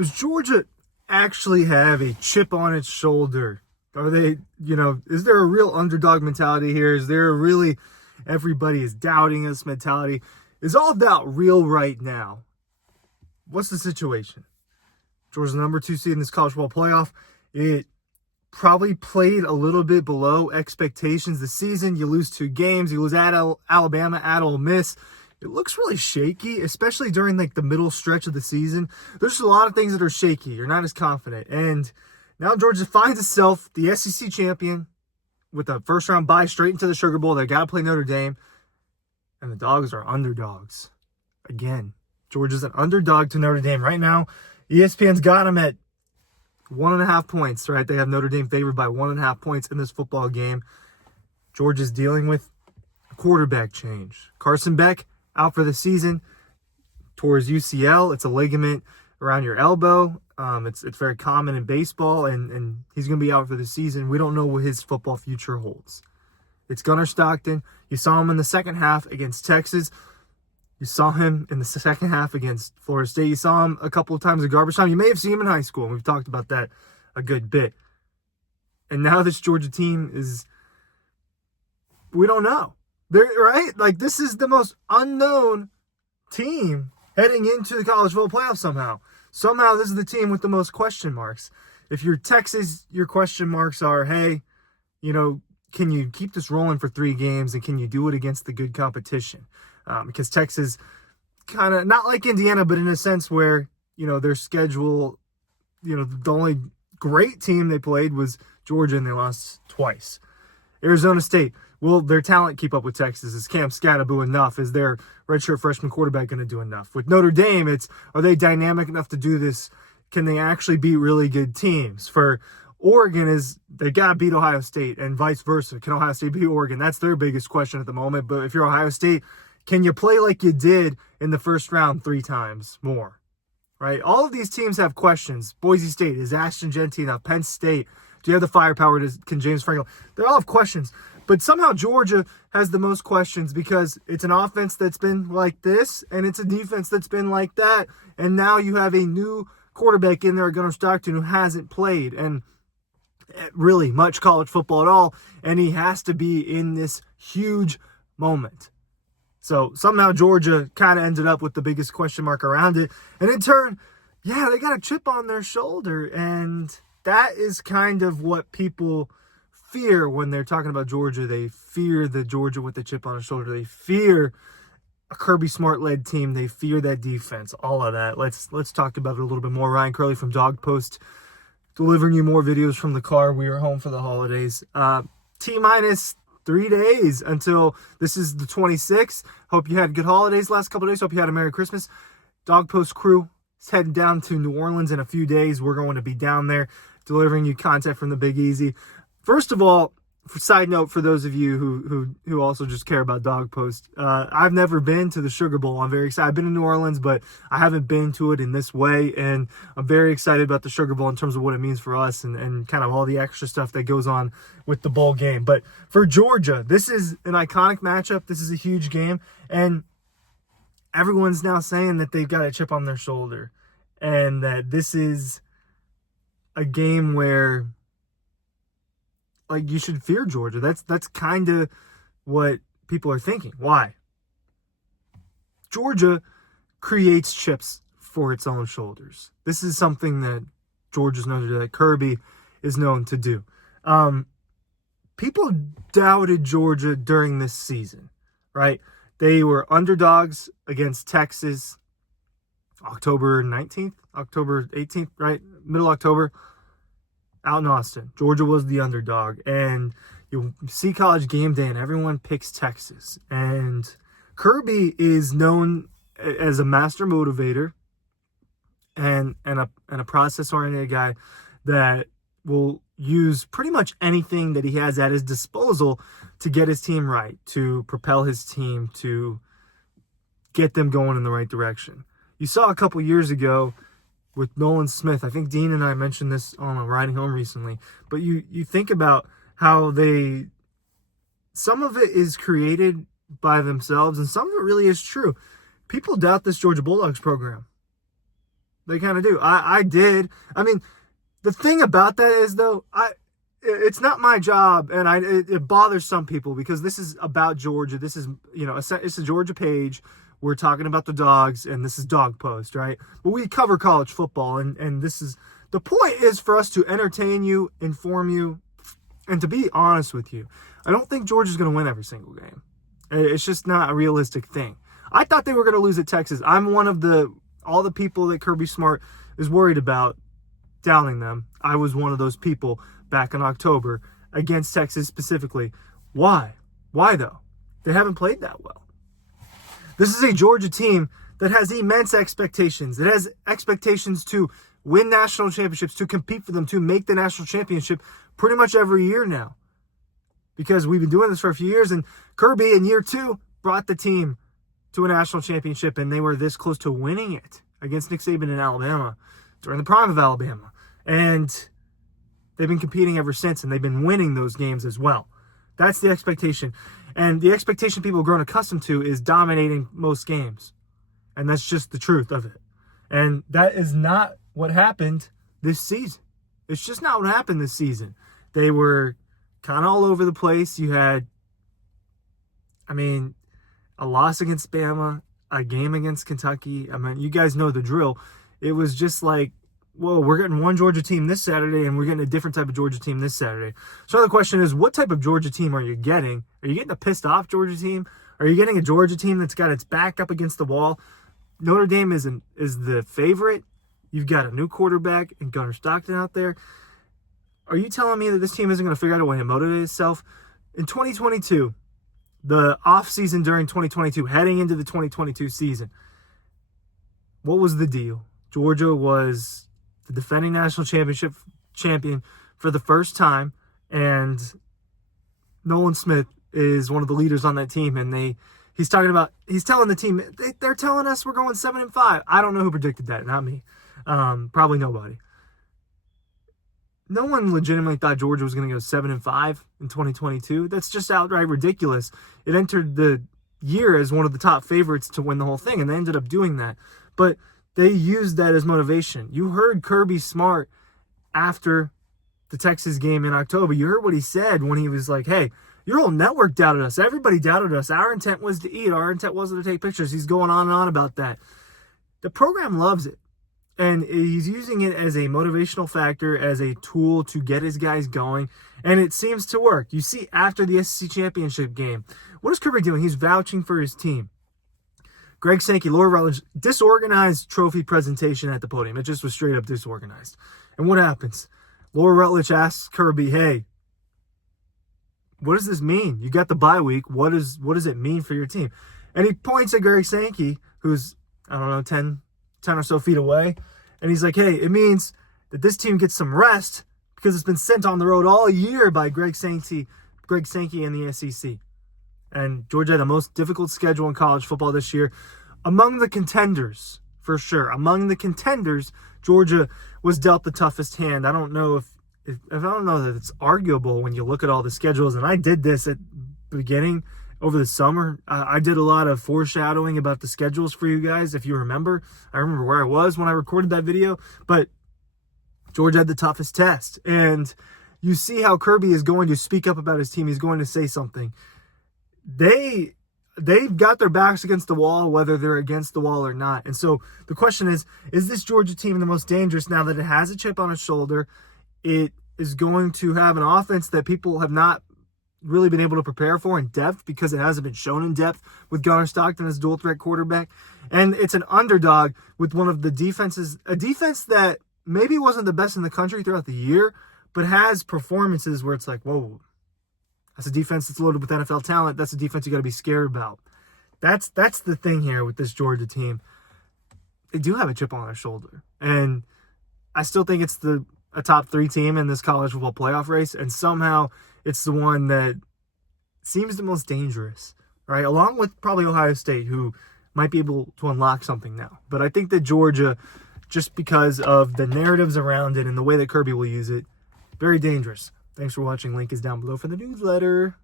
Does Georgia actually have a chip on its shoulder? Are they, is there a real underdog mentality here? Is there a really everybody is doubting us mentality? Is all doubt real right now? What's the situation? Georgia's the number 2 seed in this college football playoff. It probably played a little bit below expectations this season. You lose 2 games. You lose at Alabama, at Ole Miss. It looks really shaky, especially during the middle stretch of the season. There's a lot of things that are shaky. You're not as confident. And now Georgia finds itself the SEC champion with a first-round bye straight into the Sugar Bowl. They got to play Notre Dame. And the Dogs are underdogs. Again, Georgia's an underdog to Notre Dame. Right now, ESPN's got them at 1.5 points, right? They have Notre Dame favored by 1.5 points in this football game. Georgia's dealing with a quarterback change. Carson Beck out for the season. Tore his UCL. It's a ligament around your elbow. It's very common in baseball, and he's going to be out for the season. We don't know what his football future holds. It's Gunnar Stockton. You saw him in the second half against Texas. You saw him in the second half against Florida State. You saw him a couple of times at garbage time. You may have seen him in high school, and we've talked about that a good bit. And now this Georgia team is, we don't know. They're right? This is the most unknown team heading into the college football playoff somehow. Somehow this is the team with the most question marks. If you're Texas, your question marks are, hey, can you keep this rolling for 3 games, and can you do it against the good competition? Because Texas kind of, not like Indiana, but in a sense where, their schedule, the only great team they played was Georgia, and they lost twice. Arizona State, will their talent keep up with Texas? Is Cam Scatterbo enough? Is their redshirt freshman quarterback going to do enough? With Notre Dame, are they dynamic enough to do this? Can they actually beat really good teams? For Oregon, they got to beat Ohio State, and vice versa. Can Ohio State beat Oregon? That's their biggest question at the moment. But if you're Ohio State, can you play like you did in the first round 3 times more? Right? All of these teams have questions. Boise State, is Ashton Jeanty enough? Penn State, do you have the firepower? Can James Franklin? They all have questions. But somehow Georgia has the most questions because it's an offense that's been like this, and it's a defense that's been like that. And now you have a new quarterback in there, Gunnar Stockton, who hasn't played and really much college football at all. And he has to be in this huge moment. So somehow Georgia kind of ended up with the biggest question mark around it. And in turn, they got a chip on their shoulder. And that is kind of what people fear when they're talking about Georgia. They fear the Georgia with the chip on his shoulder. They fear a Kirby Smart led team. They fear that defense, all of that. Let's talk about it a little bit more. Ryan Curley from Dawg Post, delivering you more videos from the car. We are home for the holidays. T-minus 3 days until this is the 26th. Hope you had good holidays last couple of days. Hope you had a Merry Christmas. Dawg Post crew is heading down to New Orleans in a few days. We're going to be down there delivering you content from the Big Easy. First of all, side note for those of you who also just care about Dawg Post, I've never been to the Sugar Bowl. I'm very excited. I've been in New Orleans, but I haven't been to it in this way, and I'm very excited about the Sugar Bowl in terms of what it means for us and kind of all the extra stuff that goes on with the bowl game. But for Georgia, this is an iconic matchup. This is a huge game, and everyone's now saying that they've got a chip on their shoulder and that this is a game where you should fear Georgia. That's kind of what people are thinking. Why? Georgia creates chips for its own shoulders. This is something that Georgia's known to do, that Kirby is known to do. People doubted Georgia during this season, right? They were underdogs against Texas October 19th, October 18th, right? Middle October. Out in Austin. Georgia was the underdog. And you see College Game Day and everyone picks Texas. And Kirby is known as a master motivator and a process-oriented guy that will use pretty much anything that he has at his disposal to get his team right, to propel his team, to get them going in the right direction. You saw a couple years ago with Nolan Smith. I think Dean and I mentioned this on a riding home recently. But you think about how some of it is created by themselves and some of it really is true. People doubt this Georgia Bulldogs program. They kind of do. I did. I mean, the thing about that is, though, it's not my job, and it bothers some people because this is about Georgia. This is, it's a Georgia page. We're talking about the Dawgs, and this is Dawg Post, right? But we cover college football, and this is the point is for us to entertain you, inform you, and to be honest with you. I don't think Georgia's going to win every single game. It's just not a realistic thing. I thought they were going to lose at Texas. I'm one of all the people that Kirby Smart is worried about doubting them. I was one of those people back in October against Texas specifically. Why? Why, though? They haven't played that well. This is a Georgia team that has immense expectations. It has expectations to win national championships, to compete for them, to make the national championship pretty much every year now. Because we've been doing this for a few years, and Kirby in year 2 brought the team to a national championship, and they were this close to winning it against Nick Saban in Alabama during the prime of Alabama. And they've been competing ever since, and they've been winning those games as well. That's the expectation. And the expectation people have grown accustomed to is dominating most games. And that's just the truth of it. And that is not what happened this season. It's just not what happened this season. They were kind of all over the place. You had, a loss against Bama, a game against Kentucky. You guys know the drill. It was just like, whoa, we're getting one Georgia team this Saturday, and we're getting a different type of Georgia team this Saturday. So the question is, what type of Georgia team are you getting? Are you getting a pissed-off Georgia team? Are you getting a Georgia team that's got its back up against the wall? Notre Dame is the favorite. You've got a new quarterback and Gunnar Stockton out there. Are you telling me that this team isn't going to figure out a way to motivate itself? In 2022, the offseason during 2022, heading into the 2022 season, what was the deal? Georgia was the defending national championship champion for the first time, and Nolan Smith is one of the leaders on that team, and he's telling the team, they're telling us we're going 7-5. I don't know who predicted that, not me. Probably nobody. No one legitimately thought Georgia was going to go 7-5 in 2022. That's just outright ridiculous. It entered the year as one of the top favorites to win the whole thing, and they ended up doing that. But they used that as motivation. You heard Kirby Smart after the Texas game in October. You heard what he said when he was like, hey, your whole network doubted us. Everybody doubted us. Our intent was to eat. Our intent wasn't to take pictures. He's going on and on about that. The program loves it. And he's using it as a motivational factor, as a tool to get his guys going. And it seems to work. You see, after the SEC championship game, what is Kirby doing? He's vouching for his team. Greg Sankey, Laura Rutledge, disorganized trophy presentation at the podium. It just was straight up disorganized. And what happens? Laura Rutledge asks Kirby, hey, what does this mean? You got the bye week. What does it mean for your team? And he points at Greg Sankey, who's, 10 or so feet away. And he's like, hey, it means that this team gets some rest because it's been sent on the road all year by Greg Sankey and the SEC. And Georgia had the most difficult schedule in college football this year. Among the contenders, for sure. Among the contenders, Georgia was dealt the toughest hand. I don't know if I don't know that it's arguable when you look at all the schedules. And I did this at the beginning over the summer. I did a lot of foreshadowing about the schedules for you guys, if you remember. I remember where I was when I recorded that video. But Georgia had the toughest test. And you see how Kirby is going to speak up about his team. He's going to say something. They've got their backs against the wall, whether they're against the wall or not. And so the question is this Georgia team the most dangerous now that it has a chip on its shoulder? It is going to have an offense that people have not really been able to prepare for in depth because it hasn't been shown in depth with Gunnar Stockton as dual threat quarterback. And it's an underdog with one of the defenses, a defense that maybe wasn't the best in the country throughout the year, but has performances where it's like, whoa, that's a defense that's loaded with NFL talent. That's a defense you got to be scared about. That's the thing here with this Georgia team. They do have a chip on their shoulder. And I still think it's a top 3 team in this college football playoff race. And somehow it's the one that seems the most dangerous, right? Along with probably Ohio State, who might be able to unlock something now. But I think that Georgia, just because of the narratives around it and the way that Kirby will use it, very dangerous. Thanks for watching. Link is down below for the newsletter.